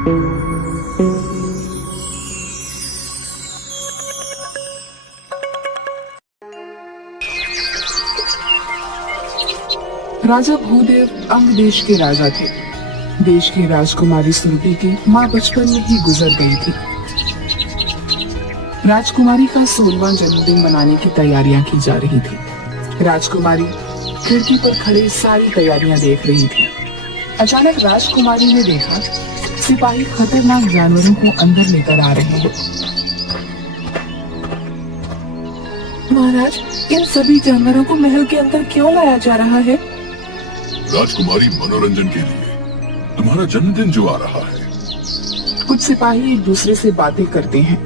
राजा भूदेव अंग देश के राजा थे। देश की राजकुमारी सुरभि की माँ बचपन में ही गुजर गई थी। राजकुमारी का 16वां जन्मदिन मनाने की तैयारियां की जा रही थी। राजकुमारी खिड़की पर खड़े सारी तैयारियां देख रही थी। अचानक राजकुमारी ने देखा सिपाही खतरनाक जानवरों को अंदर लेकर आ रहे हैं। महाराज, इन सभी जानवरों को महल के अंदर क्यों लाया जा रहा है? राजकुमारी, मनोरंजन के लिए। तुम्हारा जन्मदिन जो आ रहा है। कुछ सिपाही एक दूसरे से बातें करते हैं।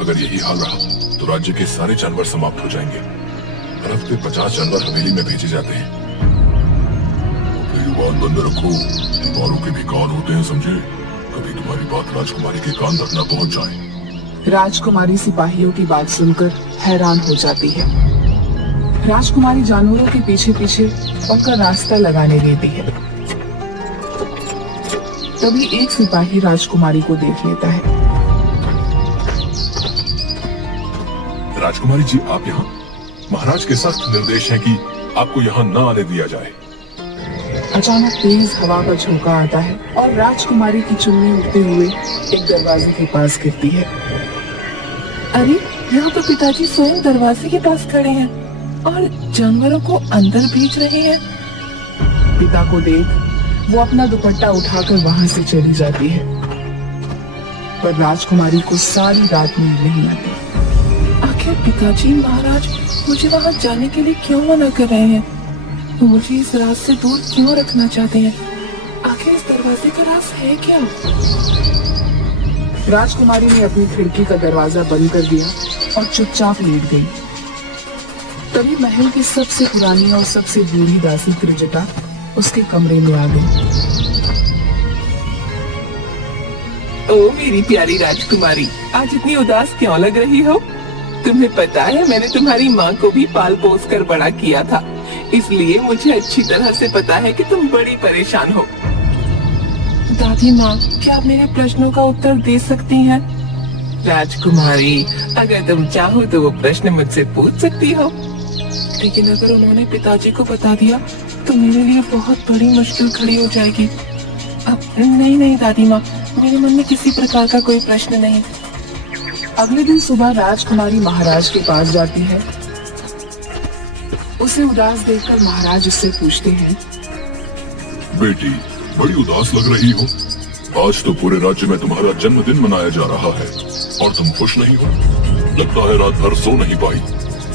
अगर यही हाल रहा तो राज्य के सारे जानवर समाप्त हो जाएंगे। हर हफ्ते 50 जानवर हवेली में भेजे जाते हैं। अपनी जुबान बंद रखो, दीवारों के भी कान होते हैं, समझे? कभी तुम्हारी बात राजकुमारी के कान तक न पहुंच जाए। राजकुमारी सिपाहियों की बात सुनकर हैरान हो जाती है। राजकुमारी जानवरों के पीछे पीछे उनका रास्ता लगाने लेती है। तभी एक सिपाही राजकुमारी को देख लेता है। राजकुमारी जी, आप यहाँ? महाराज के सख्त निर्देश हैं कि आपको यहाँ न आने दिया जाए। अचानक तेज हवा का झोंका आता है और राजकुमारी की चुन्नी उड़ते हुए एक दरवाजे के पास गिरती है। अरे, यहाँ तो पिताजी स्वयं दरवाजे के पास खड़े हैं और जानवरों को अंदर भेज रहे हैं। पिता को देख वो अपना दुपट्टा उठाकर वहाँ से चली जाती है, पर राजकुमारी को सारी रात नींद नहीं आती। आखिर पिताजी महाराज मुझे वहाँ जाने के लिए क्यों मना कर रहे हैं? वो मुझे इस रात से दूर क्यों रखना चाहते हैं? आखिर इस दरवाजे का राज है क्या? राजकुमारी ने अपनी खिड़की का दरवाजा बंद कर दिया और चुपचाप लेट गई। तभी महल की सबसे पुरानी और सबसे बूढ़ी दासी त्रिजटा उसके कमरे में आ गई। ओ मेरी प्यारी राजकुमारी, आज इतनी उदास क्यों लग रही हो? तुम्हें पता है मैंने तुम्हारी माँ को भी पाल पोस कर बड़ा किया था, इसलिए मुझे अच्छी तरह से पता है कि तुम बड़ी परेशान हो। दादी माँ, क्या आप मेरे प्रश्नों का उत्तर दे सकती हैं? राजकुमारी, अगर तुम चाहो तो वो प्रश्न मुझसे पूछ सकती हो। लेकिन अगर उन्होंने पिताजी को बता दिया तो मेरे लिए बहुत बड़ी मुश्किल खड़ी हो जाएगी। अब नहीं दादी माँ, मेरे मन में किसी प्रकार का कोई प्रश्न नहीं। अगले दिन सुबह राजकुमारी महाराज के पास जाती है। उसे उदास देखकर महाराज उससे पूछते हैं, बेटी, बड़ी उदास लग रही हो। आज तो पूरे राज्य में तुम्हारा जन्मदिन मनाया जा रहा है और तुम खुश नहीं हो। लगता है रात भर सो नहीं पाई।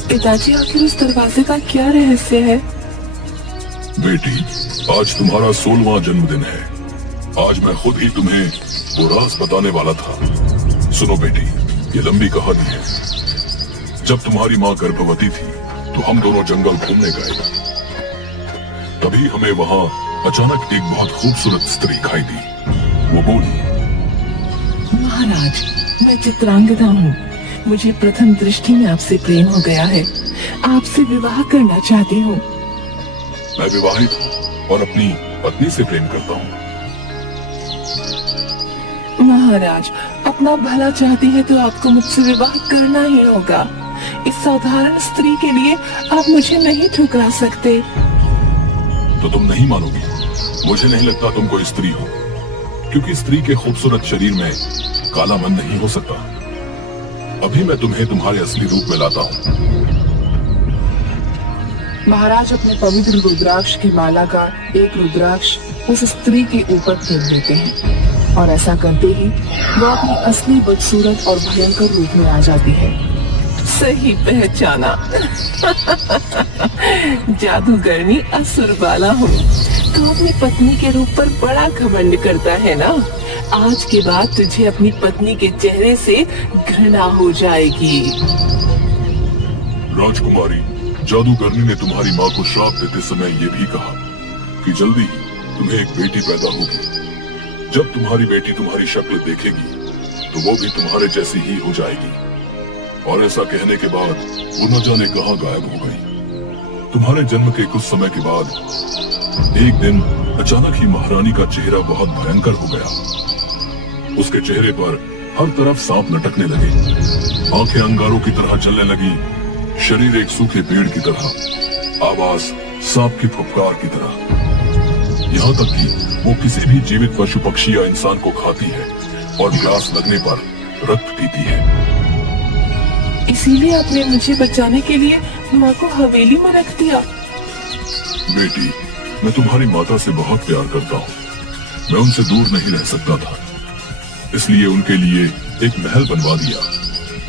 पिताजी, आखिर उस दरवाजे का क्या रहस्य है? बेटी, आज तुम्हारा 16वां जन्मदिन है। आज मैं खुद ही तुम्हें वो राज बताने वाला था। सुनो बेटी, ये लंबी कहानी है। जब तुम्हारी माँ गर्भवती थी तो हम दोनों जंगल घूमने गए। तभी हमें वहाँ अचानक एक बहुत खूबसूरत स्त्री दिखाई दी। वो बोली, महाराज, मैं चित्रांगदा हूँ। मुझे प्रथम दृष्टि में आपसे प्रेम हो गया है। आपसे विवाह करना चाहती हूँ। मैं विवाहित हूँ और अपनी पत्नी से प्रेम करता हूँ। महाराज, अपना भला चाहती है तो आपको मुझसे विवाह करना ही होगा। इस साधारण स्त्री के लिए आप मुझे नहीं ठुकरा सकते। तो तुम नहीं मानोगी? मुझे नहीं लगता तुम कोई स्त्री हो, क्योंकि स्त्री के खूबसूरत शरीर में काला मन नहीं हो सकता। अभी मैं तुम्हें तुम्हारे असली रूप में लाता हूँ। महाराज अपने पवित्र रुद्राक्ष की माला का एक रुद्राक्ष उस स्त्री के ऊपर फेंक देते हैं और ऐसा करते ही वो अपनी असली बदसूरत और भयंकर रूप में आ जाती है। सही पहचाना। जादूगरनी असुरबाला हूँ। तू अपनी पत्नी के रूप पर बड़ा घमंड करता है ना? आज के बाद तुझे अपनी पत्नी के चेहरे से घृणा हो जाएगी। राजकुमारी, जादूगरनी ने तुम्हारी माँ को श्राप देते समय ये भी कहा कि जल्दी ही तुम्हें एक बेटी पैदा होगी। जब तुम्हारी बेटी तुम्हारी शक्ल देखेगी तो वो भी तुम्हारे जैसी ही हो जाएगी। और ऐसा कहने के बाद वो न जाने कहाँ गायब हो गई। तुम्हारे जन्म के कुछ समय के बाद एक दिन अचानक ही महारानी का चेहरा बहुत भयंकर हो गया उसके चेहरे पर हर तरफ सांप लटकने लगे, आंखें अंगारों की तरह जलने लगी, शरीर एक सूखे पेड़ की तरह, आवाज सांप की फुफकार की तरह। यहाँ तक कि वो किसी भी जीवित पशु पक्षी या इंसान को खाती है और प्यास लगने पर रक्त पीती है। इसीलिए आपने मुझे बचाने के लिए माँ को हवेली में रख दिया। बेटी, मैं तुम्हारी माता से बहुत प्यार करता हूँ। मैं उनसे दूर नहीं रह सकता था, इसलिए उनके लिए एक महल बनवा दिया,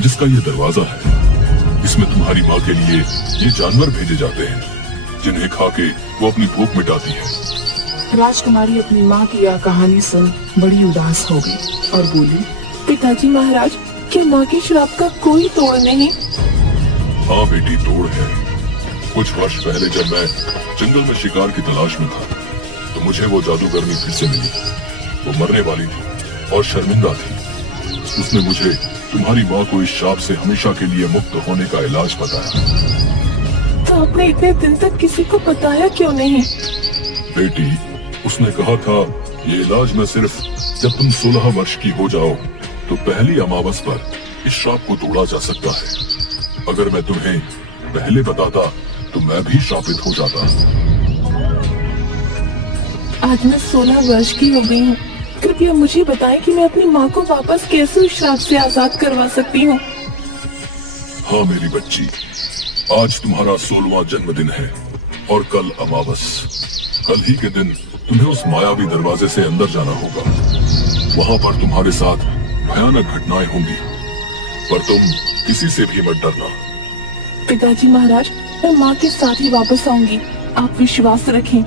जिसका ये दरवाजा है। इसमें तुम्हारी माँ के लिए ये जानवर भेजे जाते हैं, जिन्हें खा के वो अपनी भूख मिटाती है। राजकुमारी अपनी माँ की यह कहानी सुन बड़ी उदास हो गई और बोली, पिताजी महाराज, क्या माँ के श्राप का कोई तोड़ नहीं? हाँ बेटी, तोड़ है। कुछ वर्ष पहले जब मैं जंगल में शिकार की तलाश में था, तो मुझे वो जादूगरनी फिर से मिली। वो मरने वाली थी और शर्मिंदा थी। उसने मुझे तुम्हारी माँ को इस शाप से हमेशा के लिए मुक्त होने का इलाज बताया। तो आपने इतने दिन तक किसी को बताया क्यों नहीं? बेटी, उसने कहा था ये इलाज मैं सिर्फ जब तुम 16 वर्ष की हो जाओ तो पहली अमावस पर इस श्राप को तोड़ा जा सकता है। अगर मैं तुम्हें पहले बताता तो मैं भी श्रापित हो जाता। आज मैं 16 वर्ष की हो गई हूँ। कृपया मुझे बताएं कि मैं अपनी माँ को वापस कैसे उस श्राप से आजाद करवा सकती हूँ। हाँ मेरी बच्ची, आज तुम्हारा 16वां जन्मदिन है और कल अमावस। कल ही के दिन तुम्हें उस मायावी दरवाजे से अंदर जाना होगा। वहाँ पर तुम्हारे साथ भयानक घटनाएं होंगी, पर तुम किसी से भी मत डरना। पिताजी महाराज, मैं माँ के साथ ही वापस आऊंगी, आप विश्वास रखें।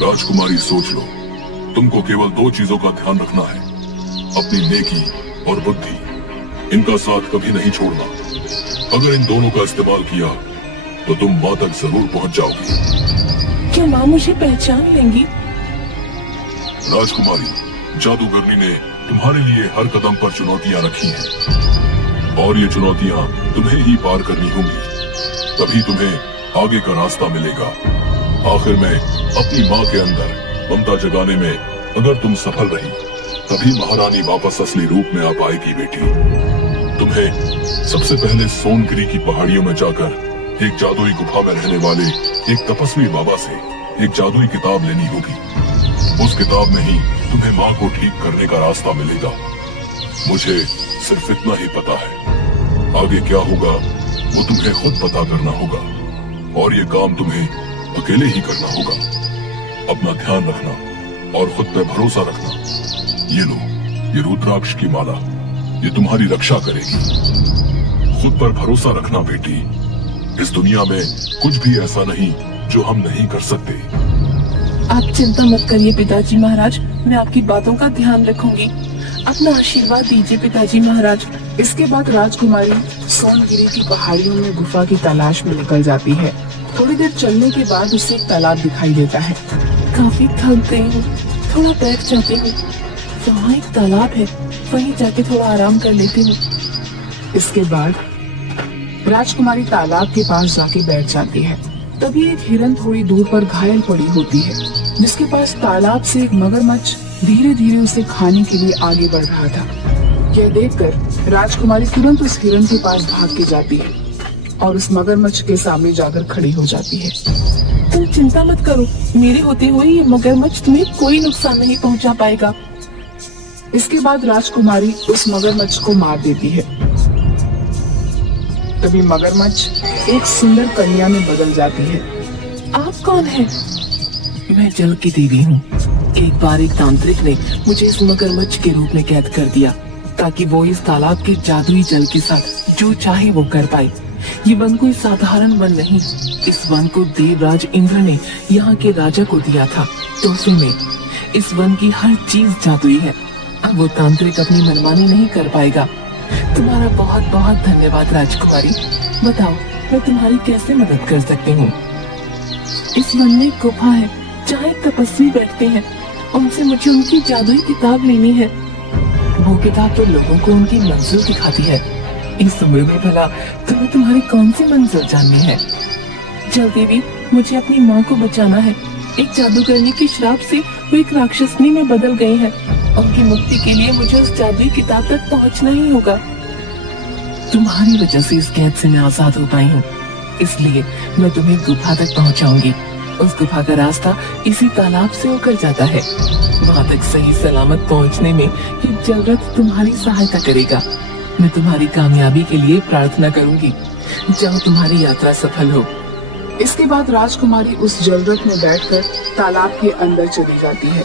राजकुमारी, सोच लो, तुमको केवल 2 चीजों का ध्यान रखना है, अपनी नेकी और बुद्धि। इनका साथ कभी नहीं छोड़ना। अगर इन दोनों का इस्तेमाल किया तो तुम माँ तक जरूर पहुँच जाओगी। क्या माँ मुझे पहचान लेंगी? राजकुमारी, जादूगरनी ने तुम्हारे लिए हर कदम पर चुनौतियां रखी हैं, और ये चुनौतियां तुम्हें ही पार करनी होंगी, तभी तुम्हें आगे का रास्ता मिलेगा। आखिर में अपनी माँ के अंदर ममता जगाने में अगर तुम सफल रही, तभी महारानी वापस असली रूप में आ पाएगी। बेटी, तुम्हें सबसे पहले सोनगिरी की पहाड़ियों में जाकर एक जादुई गुफा में रहने वाले एक तपस्वी बाबा से एक जादुई किताब लेनी होगी। उस किताब में ही तुम्हें माँ को ठीक करने का रास्ता मिलेगा। मुझे सिर्फ इतना ही पता है, आगे क्या होगा वो तुम्हें खुद पता करना होगा, और ये काम तुम्हें अकेले ही करना होगा। अपना ध्यान रखना और खुद पे भरोसा रखना। ये लो, ये रुद्राक्ष की माला, ये तुम्हारी रक्षा करेगी। खुद पर भरोसा रखना बेटी। इस दुनिया में कुछ भी ऐसा नहीं जो हम नहीं कर सकते। आप चिंता मत करिए पिताजी महाराज, मैं आपकी बातों का ध्यान रखूंगी। अपना आशीर्वाद दीजिए पिताजी महाराज। इसके बाद राजकुमारी सोनगिरी की पहाड़ियों में गुफा की तलाश में निकल जाती है। थोड़ी देर चलने के बाद उसे एक तालाब दिखाई देता है। काफी थक गई हूँ, थोड़ा बैठ जाती हूँ। वहाँ एक तालाब है, वहीं जाके थोड़ा आराम कर लेती हूँ। इसके बाद राजकुमारी तालाब के पास जाके बैठ जाती है। तभी एक हिरन थोड़ी दूर पर घायल पड़ी होती है, जिसके पास तालाब से एक मगरमच्छ धीरे धीरे उसे खाने के लिए आगे बढ़ रहा था। यह देखकर राजकुमारी तुरंत उस हिरन के पास भाग के जाती है और उस मगरमच्छ के सामने जाकर खड़ी हो जाती है। तुम चिंता मत करो, मेरे होते हुए ये मगरमच्छ तुम्हें कोई नुकसान नहीं पहुंचा पाएगा। इसके बाद राजकुमारी उस मगरमच्छ को मार देती है। तभी मगरमच्छ एक सुंदर कन्या में बदल जाती है। आप कौन हैं? मैं जल की देवी हूँ। एक बार एक तांत्रिक ने मुझे इस मगरमच्छ के रूप में कैद कर दिया, ताकि वो इस तालाब के जादुई जल के साथ जो चाहे वो कर पाए। ये वन कोई साधारण वन नहीं, इस वन को देवराज इंद्र ने यहाँ के राजा को दिया था तोहफे में। इस वन की हर चीज जादुई है। अब वो तांत्रिक अपनी मनमानी नहीं कर पाएगा। तुम्हारा बहुत बहुत धन्यवाद राजकुमारी। बताओ, मैं तुम्हारी कैसे मदद कर सकती हूँ? इस वन में एक गुफा है जहाँ एक तपस्वी बैठते हैं। उनसे मुझे उनकी जादुई किताब लेनी है। वो किताब तो लोगों को उनकी मंजिल दिखाती है। इस उम्र में भला तुम्हें तुम्हारी कौन सी मंजिल जाननी है? जल्दी भी मुझे अपनी माँ को बचाना है। एक जादूगरनी के श्राप से वो एक राक्षसनी में बदल गई है। उनकी मुक्ति के लिए मुझे उस जादुई किताब तक पहुंचना ही होगा। तुम्हारी वजह से इस कैद से मैं आजाद हो पाई हूँ, इसलिए मैं तुम्हें गुफा तक पहुंचाऊंगी। उस गुफा का रास्ता इसी तालाब से होकर जाता है। वहां तक सही सलामत पहुंचने में ये जलरथ तुम्हारी सहायता करेगा। मैं तुम्हारी कामयाबी के लिए प्रार्थना करूंगी। जाओ, तुम्हारी यात्रा सफल हो। इसके बाद राजकुमारी उस जलरथ में बैठकर तालाब के अंदर चली जाती है।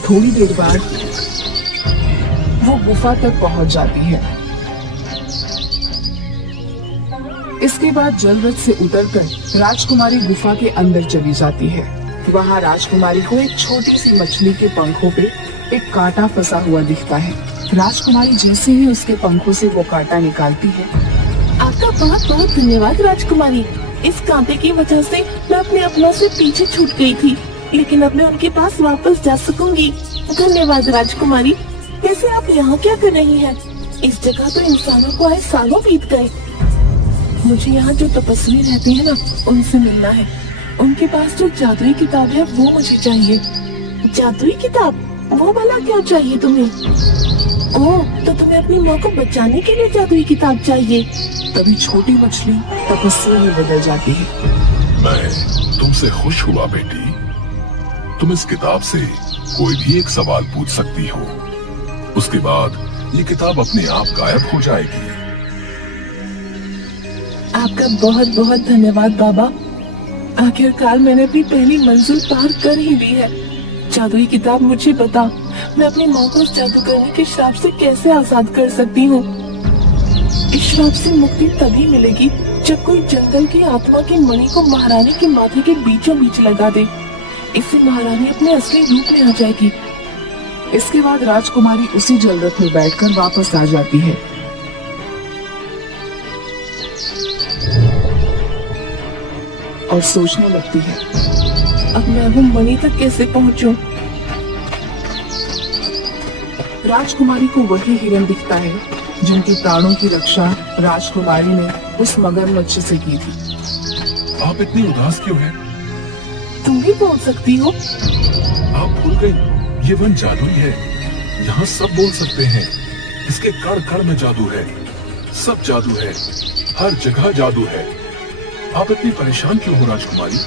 थोड़ी देर बाद वो गुफा तक पहुंच जाती है। इसके बाद जलरथ से उतरकर राजकुमारी गुफा के अंदर चली जाती है। वहां राजकुमारी को एक छोटी सी मछली के पंखों पे एक कांटा फंसा हुआ दिखता है। राजकुमारी जैसे ही उसके पंखों से वो कांटा निकालती है। आपका बहुत बहुत धन्यवाद राजकुमारी। इस कांटे की वजह से मैं अपने अपनों से पीछे छूट गई थी, लेकिन अब मैं उनके पास वापस जा सकूंगी। धन्यवाद राजकुमारी। वैसे आप यहाँ क्या कर रही हैं? इस जगह तो इंसानों को आए सालों बीत गए। मुझे यहाँ जो तपस्वी रहते हैं ना, उनसे मिलना है। उनके पास जो जादुई किताब है वो मुझे चाहिए। जादुई किताब? वो भला क्या चाहिए तुम्हें? ओह, तो तुम्हें अपनी माँ को बचाने के लिए जादुई किताब चाहिए। तभी छोटी मछली तपस्वी में बदल जाती है। मैं तुमसे खुश हुआ बेटी। तुम इस किताब से कोई भी एक सवाल पूछ सकती हो, उसके बाद ये किताब अपने आप गायब हो जाएगी। आपका बहुत बहुत धन्यवाद बाबा। आखिरकार मैंने अपनी पहली मंजिल पार कर ही ली है। जादुई किताब, मुझे बता, मैं अपनी माँ को उस जादूगरनी के श्राप से कैसे आजाद कर सकती हूँ? इस श्राप से मुक्ति तभी मिलेगी जब कोई जंगल की आत्मा की मणि को महारानी के माथे के बीचों बीच लगा दे। इससे महारानी अपने असली रूप में आ जाएगी। इसके बाद राजकुमारी उसी जलरथ में बैठकर वापस आ जाती है। और सोचने लगती है, अब मैं वो मणि तक कैसे पहुँचूं? राजकुमारी को वही हिरन दिखता है जिनके प्राणों की रक्षा राजकुमारी ने उस मगरमच्छ से की थी। आप इतनी उदास क्यों हैं? तुम भी बोल सकती हो। आप भूल गई, ये वन जादुई है। यहाँ सब बोल सकते हैं। इसके कण कण में जादू है। सब जादू है, हर जगह जादू है। आप इतनी परेशान क्यों हो राजकुमारी?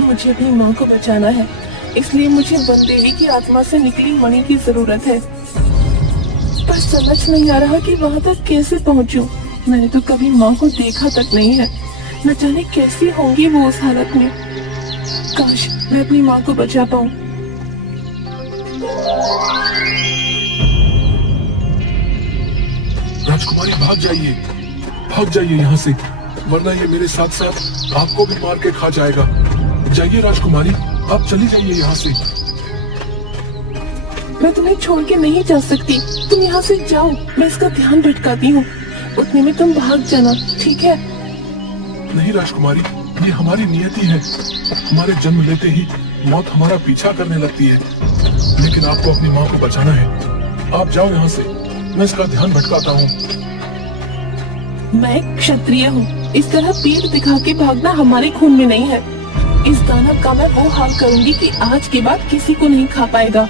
मुझे अपनी माँ को बचाना है, इसलिए मुझे वन देवी की आत्मा से निकली मणि की जरूरत है। पर समझ नहीं आ रहा कि वहाँ तक कैसे पहुँचूं। मैंने तो कभी माँ को देखा तक नहीं है। न जाने कैसी होंगी वो उस हालत में। काश मैं अपनी माँ को बचा पाऊँ। राजकुमारी भाग जाइए यहाँ से, वरना ये मेरे साथ साथ आपको भी मार के खा जाएगा। जाइए राजकुमारी, आप चली जाइए यहाँ से। मैं तुम्हें छोड़ के नहीं जा सकती। तुम यहाँ से जाओ, मैं इसका ध्यान भटकाती हूँ। उतने में तुम भाग जाना, ठीक है? नहीं राजकुमारी, ये हमारी नियति है। हमारे जन्म लेते ही मौत हमारा पीछा करने लगती है, लेकिन आपको अपनी माँ को बचाना है। आप जाओ यहाँ से, मैं इसका ध्यान भटकाता हूँ। मैं एक क्षत्रिय हूँ। इस तरह पीठ दिखा के भागना हमारे खून में नहीं है। इस दानव का मैं वो हाल करूंगी कि आज के बाद किसी को नहीं खा पाएगा।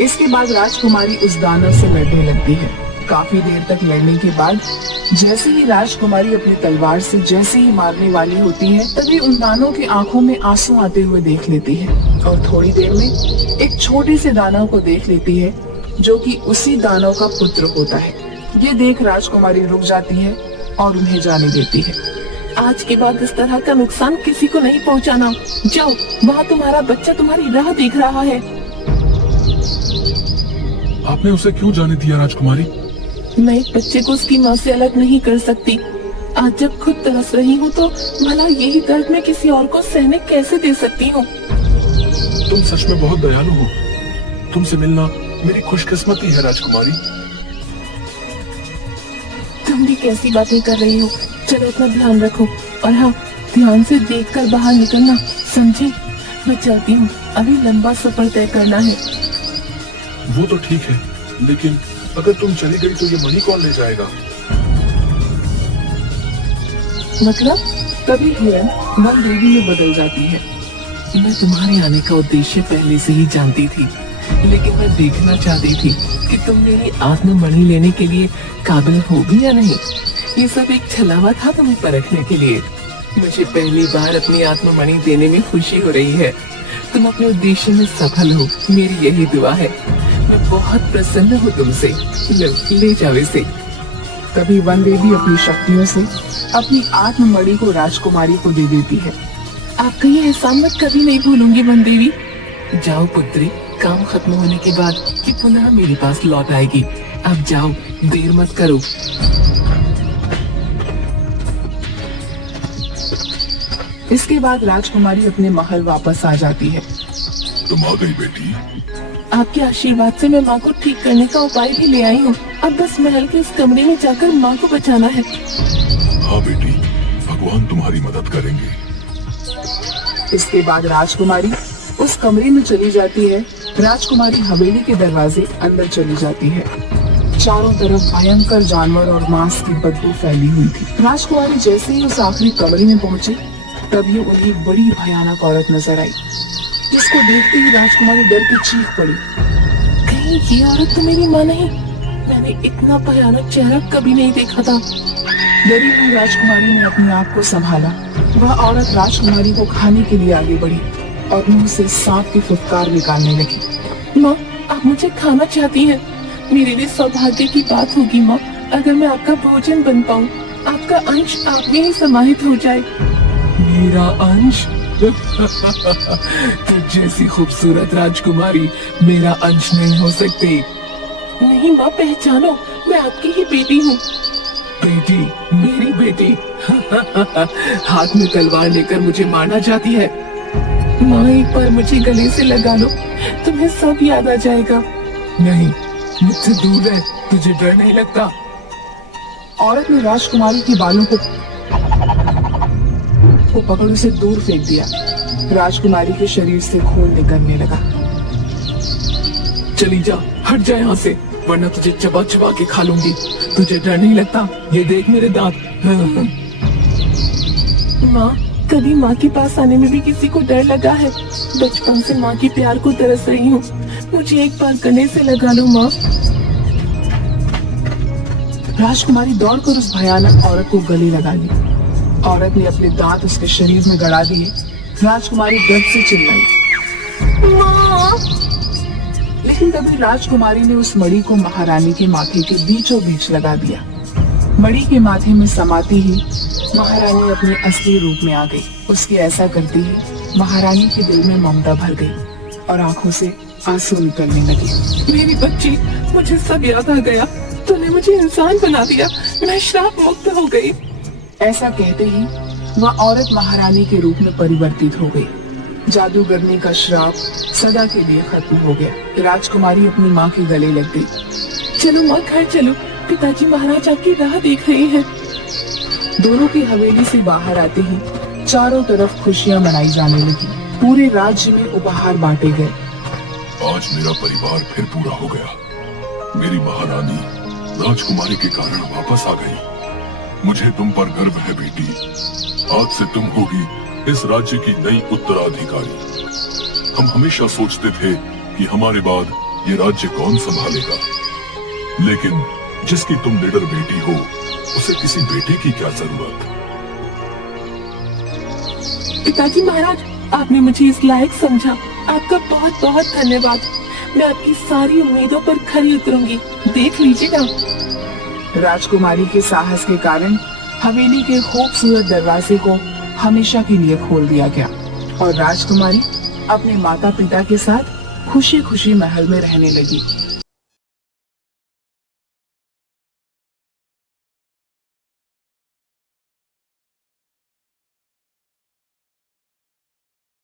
इसके बाद राजकुमारी उस दानव से लड़ने लगती है। काफी देर तक लड़ने के बाद जैसे ही राजकुमारी अपनी तलवार से जैसे ही मारने वाली होती है, तभी उन दानव की आंखों में आंसू आते हुए देख लेती है। और थोड़ी देर में एक छोटे से दानव को देख लेती है जो कि उसी दानव का पुत्र होता है। ये देख राजकुमारी रुक जाती है और उन्हें जाने देती है। आज के बाद इस तरह का नुकसान किसी को नहीं पहुंचाना। जाओ, वहाँ तुम्हारा बच्चा तुम्हारी राह देख रहा है। आपने उसे क्यों जाने दिया राजकुमारी? मैं एक बच्चे को उसकी माँ से अलग नहीं कर सकती। आज जब खुद तरस रही हूँ तो भला यही दर्द मैं किसी और को सहने कैसे दे सकती हूँ? तुम सच में बहुत दयालु हो। तुमसे मिलना मेरी खुशकिस्मती है राजकुमारी। तुम भी कैसी बातें कर रही हो? चलो अपना ध्यान रखो, और हाँ, ध्यान से देखकर बाहर निकलना, समझी? मैं चलती हूँ, अभी लंबा सफर तय करना है। वो तो ठीक है, लेकिन अगर तुम चली गई तो ये मणि कौन ले जाएगा? मतलब? तभी हिरन वन देवी में बदल जाती है। मैं तुम्हारे आने का उद्देश्य पहले से ही जानती थी। लेकिन मैं देखना चाहती थी कि तुम मेरी आत्ममणि लेने के लिए काबिल हो भी या नहीं। ये सब एक छलावा था तुम्हें परखने के लिए। मुझे पहली बार अपनी आत्ममणि देने में खुशी हो रही है। तुम अपने उद्देश्य में सफल हो, मेरी यही दुआ है। मैं बहुत प्रसन्न हूँ तुमसे। ले जाओ इसे। तभी वन देवी अपनी शक्तियों से अपनी आत्ममणि को राजकुमारी को दे देती है। आपका ये एहसान मैं कभी नहीं भूलूंगी वन देवी। जाओ पुत्री, काम खत्म होने के बाद ये पुनः मेरे पास लौट आएगी। अब जाओ, देर मत करो। इसके बाद राजकुमारी अपने महल वापस आ जाती है। तुम आ गई बेटी। आपके आशीर्वाद से मैं माँ को ठीक करने का उपाय भी ले आई हूँ। अब बस महल के इस कमरे में जाकर माँ को बचाना है। हाँ बेटी, भगवान तुम्हारी मदद करेंगे। इसके बाद राजकुमारी उस कमरे में चली जाती है। राजकुमारी हवेली के दरवाजे अंदर चली जाती है। चारों तरफ भयंकर जानवर और मांस की बदबू फैली हुई थी। राजकुमारी जैसे ही उस आखिरी कमरे में पहुंची, तभी उन्हें बड़ी भयानक औरत नजर आई, जिसको देखते ही राजकुमारी डर के चीख पड़ी। कहीं ये औरत तो मेरी माँ नहीं? मैंने इतना भयानक चेहरा कभी नहीं देखा था। डरी हुई राजकुमारी ने अपने आप को संभाला। वह औरत राजकुमारी को खाने के लिए आगे बढ़ी और मुंह से सांप की फुफकार निकालने लगी। माँ, आप मुझे खाना चाहती हैं? मेरे लिए सौभाग्य की बात होगी माँ, अगर मैं आपका भोजन बन पाऊँ, आपका अंश आप में ही समाहित हो जाए। मेरा अंश? तुझ जैसी खूबसूरत राजकुमारी मेरा अंश नहीं हो सकती। नहीं माँ, पहचानो, मैं आपकी ही बेटी हूँ। बेटी? मेरी बेटी? हाथ में तलवार लेकर मुझे मारना चाहती है? माँ, एक बार मुझे गले से लगा लो, तुम्हें सब याद आ जाएगा। नहीं, मुझसे दूर रह, तुझे डर नहीं लगता? औरत ने राजकुमारी के बालों को पकड़ उसे दूर फेंक दिया। राजकुमारी के शरीर से खून निकलने लगा। चली जा, हट जा यहाँ से, वरना तुझे चबा चबा के खा लूंगी। तुझे डर नहीं लगता? ये देख मेरे दांत। माँ, कभी माँ के पास आने में भी किसी को डर लगा है? बचपन से माँ के प्यार को तरस रही हूँ, मुझे एक बार गले से लगा लो माँ। राजकुमारी दौड़कर उस भयानक औरत को गले लगा ली। औरत ने अपने दांत उसके शरीर में गड़ा दिए। राजकुमारी दर्द से चिल्लाई, माँ। लेकिन तभी राजकुमारी ने उस मणि को महारानी के माथे के बीचों बीच लगा दिया। मणि के माथे में समाती ही महारानी अपने असली रूप में आ गई। उसके ऐसा करते ही महारानी के दिल में ममता भर गई और आंखों से आंसू निकलने लगे। मेरी बच्ची, मुझे सब याद आ गया। तूने मुझे इंसान बना दिया, मैं श्राप मुक्त हो गई। ऐसा कहते ही वह औरत महारानी के रूप में परिवर्तित हो गई। जादूगरनी का श्राप सदा के लिए खत्म हो गया। राजकुमारी अपनी माँ के गले लग गई। चलो माँ, घर चलो, पिताजी महाराज आपकी राह देख रहे हैं। दोनों की हवेली से बाहर आते ही चारों तरफ खुशियाँ मनाई जाने लगी। पूरे राज्य में उपहार बांटे गए। आज मेरा परिवार फिर पूरा हो गया। मेरी महारानी राजकुमारी के कारण वापस आ गई। मुझे तुम पर गर्व है बेटी। आज से तुम होगी इस राज्य की नई उत्तराधिकारी। हम हमेशा सोचते थे कि हमारे बाद ये राज्य कौन संभालेगा, लेकिन जिसकी तुम निडर बेटी हो, उसे किसी बेटे की क्या जरूरत। पिताजी महाराज, आपने मुझे इस लायक समझा, आपका बहुत बहुत धन्यवाद। मैं आपकी सारी उम्मीदों पर खरी उतरूंगी, देख लीजिएगा। राजकुमारी के साहस के कारण हवेली के खूबसूरत दरवाजे को हमेशा के लिए खोल दिया गया और राजकुमारी अपने माता पिता के साथ खुशी खुशी महल में रहने लगी।